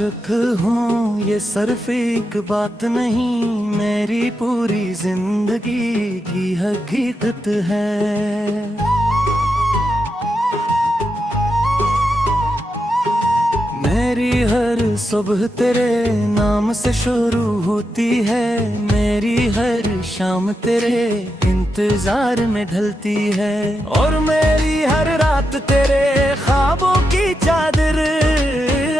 आशिक हूँ ये सिर्फ एक बात नहीं, मेरी पूरी जिंदगी की हकीकत है। मेरी हर सुबह तेरे नाम से शुरू होती है, मेरी हर शाम तेरे इंतजार में ढलती है, और मेरी हर रात तेरे ख्वाबों की चादर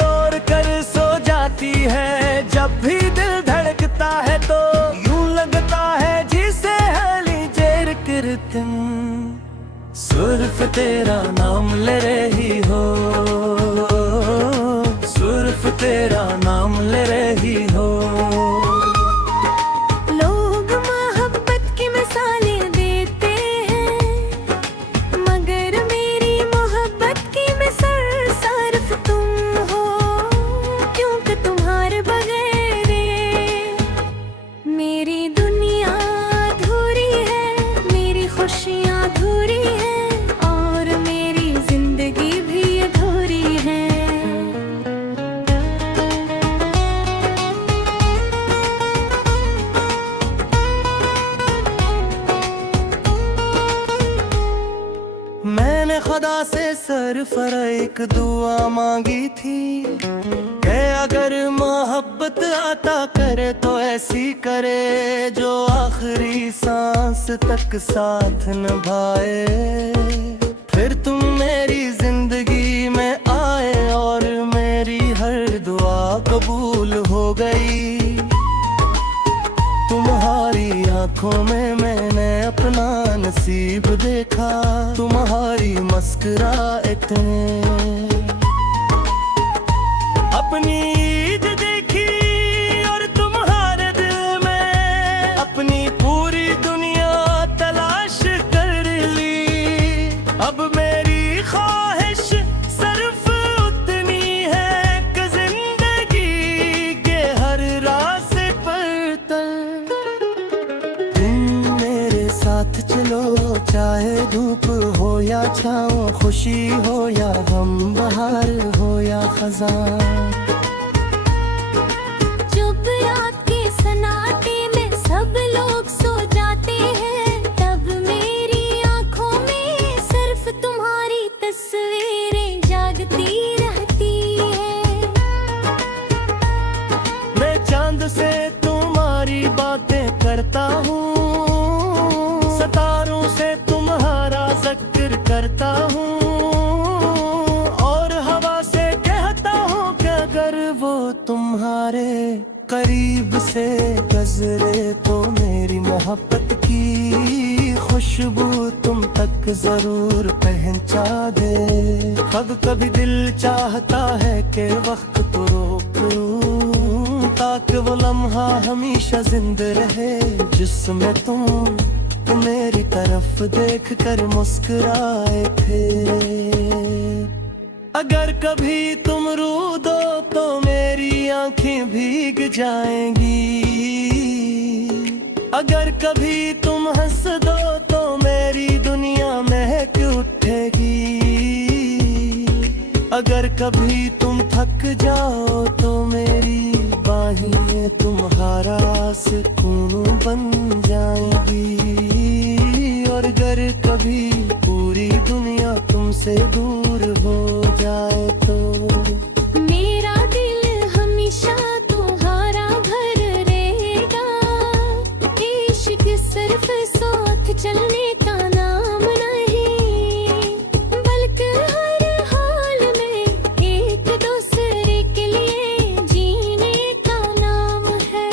ओढ़ कर सो जाती है। जब भी दिल धड़कता है तो यूं लगता है जिसे हली जेर किरतन सिर्फ तेरा नाम ले रही हो, सिर्फ तेरा नाम ले रही हो। लोग मोहब्बत की मिसालें देते हैं, मगर मेरी मोहब्बत की मिसाल सिर्फ तुम हो, क्योंकि तुम्हारे बगैर मेरी दुनिया अधूरी है, मेरी खुशियाँ अधूरी हैं, और मेरी जिंदगी भी अधूरी है। मैंने खुदा से सरफर एक दुआ मांगी थी कि अगर मोहब्बत आता करे तो ऐसी करे जो आखिरी सांस तक साथ निभाए। फिर तुम मेरी जिंदगी में आए और मेरी हर दुआ कबूल हो गई। तुम्हारी आंखों में मैंने अपना नसीब देखा, तुम्हारी मुस्कुराहट ने अपनी ईद देखी, और तुम्हारे दिल में अपनी पूरी दुनिया तलाश कर ली। अब मेरी ख्वाहिश सिर्फ उतनी है कि जिंदगी के हर रास्ते पर तुम मेरे साथ चलो, चाहे धूप हो या छाँव, खुशी हो या गम, बहार हो या खज़ां। जब रात के सन्नाटे में सब लोग सो जाते हैं, तब मेरी आंखों में सिर्फ तुम्हारी तस्वीरें जागती रहती है। मैं चांद से तुम्हारी बातें करता हूँ, सितारों से तुम्हारा जिक्र करता हूँ, और हवा से कहता हूँ कि अगर वो तुम्हारे करीब से गुजरे तो मेरी मोहब्बत की खुशबू तुम तक जरूर पहुंचा दे। अब कभी दिल चाहता है कि वक्त को रोक लूं, ताकि वो लम्हा हमेशा जिंदा रहे जिसमें तुम मेरी तरफ देख कर मुस्कुराए थे। अगर कभी तुम रो दो तो मेरी आंखें भीग जाएंगी, अगर कभी तुम हंस दो तो मेरी दुनिया महक उठेगी, अगर कभी तुम थक जाओ तो मेरी बाहें तुम्हारा सुकून बन जाएंगी, और अगर कभी पूरी दुनिया तुमसे दूर हो जाए तो मेरा दिल हमेशा तुम्हारा भर रहेगा। इश्क सिर्फ साथ चलने का नाम नहीं, बल्कि हर हाल में एक दूसरे के लिए जीने का नाम है।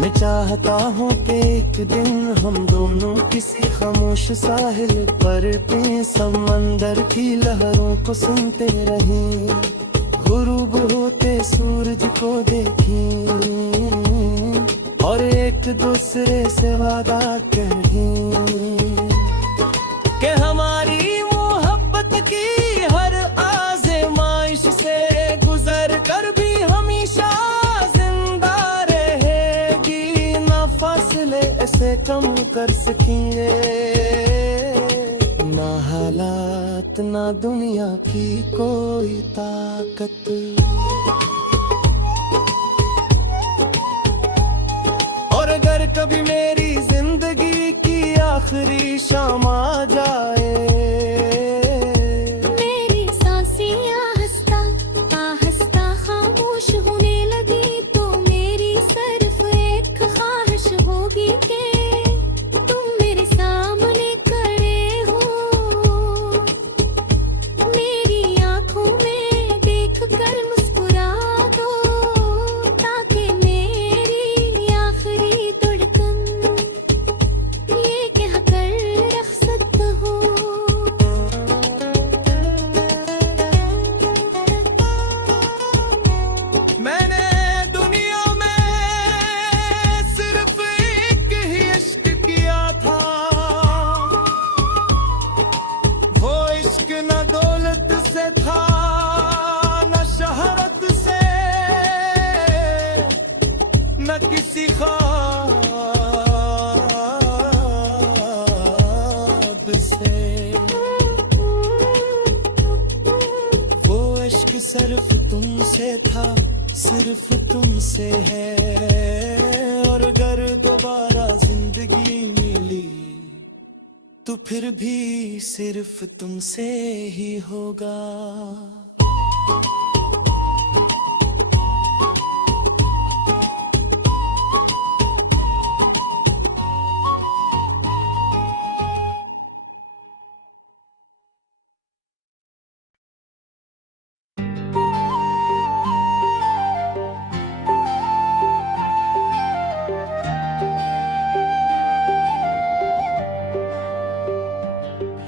मैं चाहता हूँ कि एक दिन हम दोनों किसी खामोश साहिल पर पे समंदर की लहरों को सुनते रहें, गुरूब होते सूरज को देखें, और एक दूसरे से वादा करें कि हमारी मोहब्बत की हर आज़माइश से गुजर कर भी हमेशा जिंदा रहेगी। ना फासले ऐसे कम कर सकेंगे, ना हालात ना दुनिया की कोई ताकत। और अगर कभी मेरी जिंदगी की आखिरी शाम आ जाए, मेरी सांसें आहिस्ता खामोश होने लगी, तो मेरी सिर्फ एक ख्वाहिश होगी कि तुम मेरे सामने खड़े हो, मेरी आंखों में देख कर मुस्कुरा दो, ताकि मेरी आखिरी धड़कन ये कह कर रख सकता हो। मैंने दुनिया में सिर्फ एक ही इश्क किया था, वो इश्क न दौलत से था न शहरत से, न किसी ख्वाब से। वो इश्क सिर्फ तुमसे था, सिर्फ तुमसे है। और अगर दोबारा जिंदगी मिली तो फिर भी सिर्फ तुमसे ही होगा।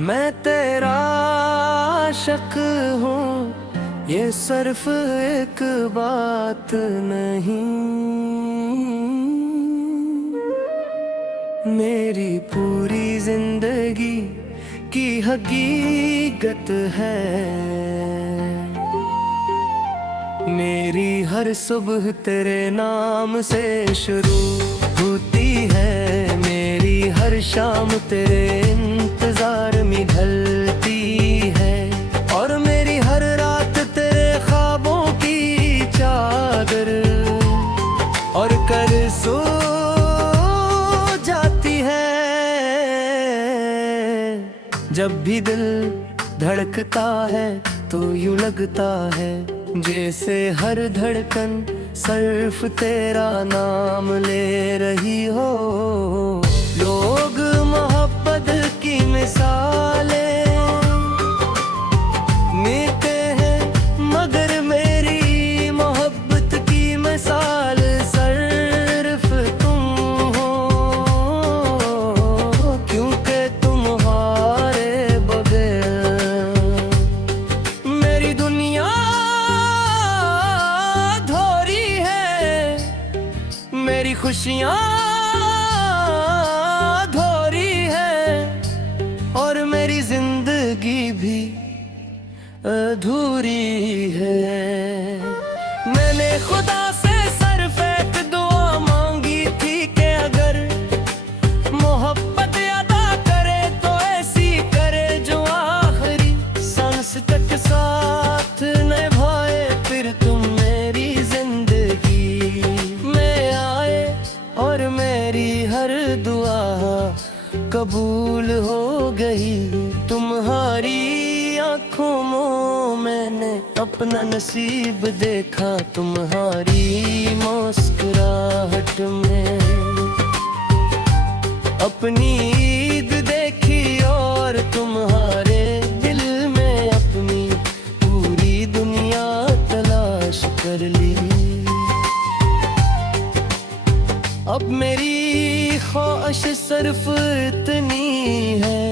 मैं तेरा आशिक हूँ, ये सिर्फ एक बात नहीं, मेरी पूरी जिंदगी की हकीकत है। मेरी हर सुबह तेरे नाम से शुरू होती है, मेरी हर शाम तेरे इंतजार में ढलती है, और मेरी हर रात तेरे ख्वाबों की चादर और कर सो जाती है। जब भी दिल धड़कता है तो यूं लगता है जैसे हर धड़कन सिर्फ तेरा नाम ले रही हो। लोग मोहब्बत की मिसालें मिलते हैं, मगर मेरी मोहब्बत की मिसाल सिर्फ तुम हो, क्योंकि तुम्हारे बगैर मेरी दुनिया अधूरी है, मेरी खुशियाँ भी अधूरी है। मैंने खुदा से सिर्फ एक दुआ मांगी थी कि अगर मोहब्बत अदा करे तो ऐसी करे जो आखिरी सांस तक साथ निभाए, फिर तुम मेरी जिंदगी में आए और मेरी हर दुआ कबूल हो गई। तुम्हारी आँखों में मैंने अपना नसीब देखा, तुम्हारी मुस्कुराहट में अपनी ईद देखी, और तुम्हारे दिल में अपनी पूरी दुनिया तलाश कर ली। अब मेरी ख्वाहिश सिर्फ इतनी है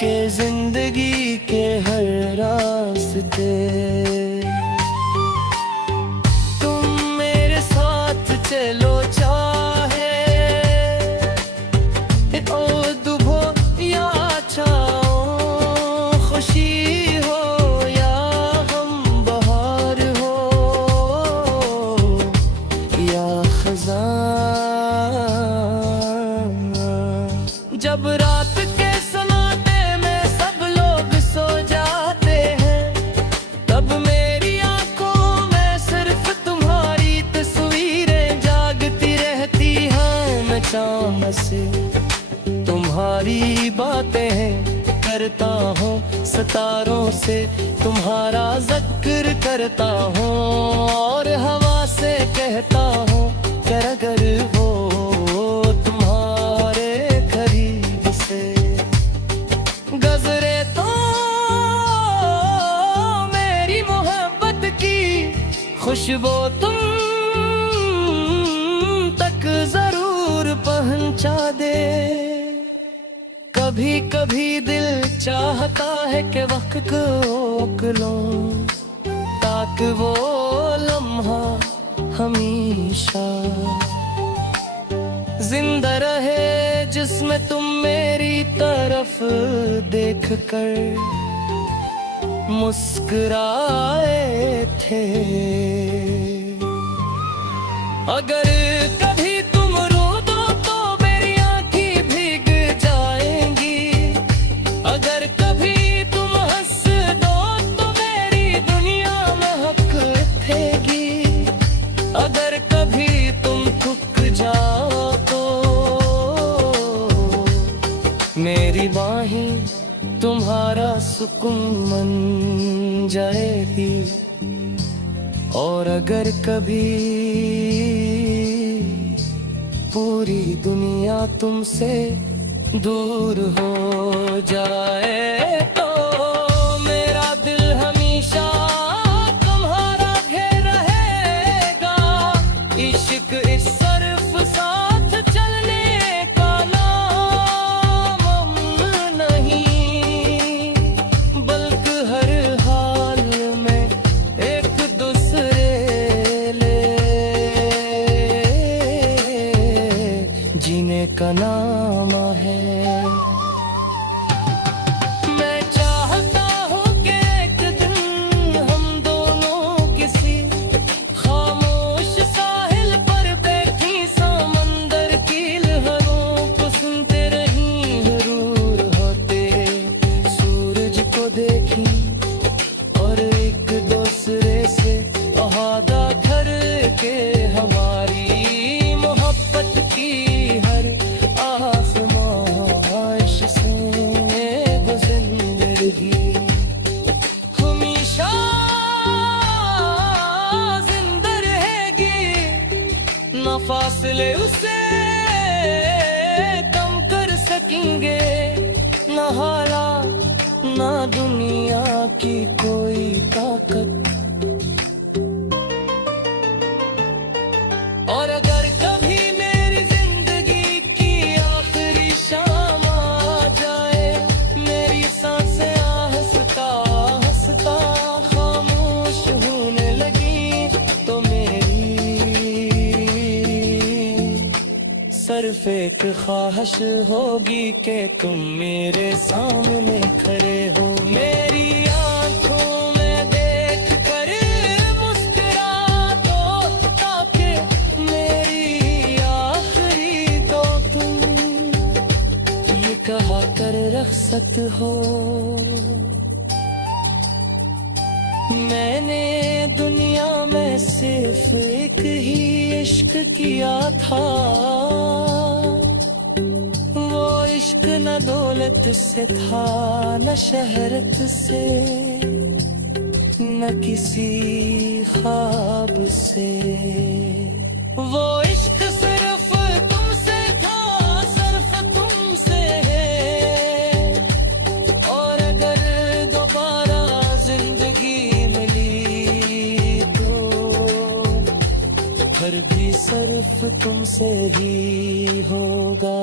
कि जिंदगी के हर रास्ते तुम मेरे साथ चलो, चाहे ओ दुबो या छाओ, खुशी हो या हम बहार हो या खज़ां। जब रात के सन्नाटे में सितारों से तुम्हारा जिक्र करता हूँ, और हवा से कहता हूँ कि अगर वो तुम्हारे करीब से गुजरे तो मेरी मोहब्बत की खुशबू तुम तक जरूर पहुंचा दे। कभी कभी दिल चाहता है कि वक्त को रोक लूं, ताकि वो लम्हा हमेशा जिंदा रहे जिसमें तुम मेरी तरफ देख कर मुस्कुराए थे। अगर कभी तुम रो दो तो मेरी आंखें भीग जाएंगी, अगर कभी तुम हंस दो तो मेरी दुनिया महक उठेगी, अगर कभी तुम थक जाओ तो मेरी बाहें तुम्हारा सुकून बन जाएगी। और अगर कभी पूरी दुनिया तुमसे दूर हो जाए तो मेरा दिल हमेशा तुम्हारा घेर रहेगा। इश्क इस सरफ साथ चलने का नाम नहीं, बल्कि हर हाल में एक दूसरे ले जीने का नाम है। मैं चाहता हूँ कि एक दिन हम दोनों किसी खामोश साहिल पर बैठी समंदर की लहरों को सुनते रहीं, हरूर होते सूरज को देखी, और एक दूसरे से अहादा करके हमारी मोहब्बत की हर आज़माइश से जिंदगी हमेशा जिंदा रहेगी। ना फासले उसे कम कर सकेंगे, ना हालात ना दुनिया की कोई ताकत। और अगर कभी मेरी जिंदगी की आखिरी शाम आ जाए, मेरी सांसें आहिस्ता आहिस्ता खामोश होने लगी, तो मेरी सिर्फ एक ख्वाहिश होगी कि तुम मेरे सामने खड़े हो, मेरी आंखों में देख कर मुस्कुरा दो, ताकि मेरी आखिरी दो तुम ये कहा कर रखसत हो। मैंने दुनिया में सिर्फ एक ही इश्क किया था, वो इश्क न दौलत से था, न शहरत से, न किसी ख्वाब से। वो इश्क सिर्फ तुमसे था, सिर्फ तुमसे है। और अगर दोबारा जिंदगी मिली तो फिर भी सिर्फ तुमसे ही होगा।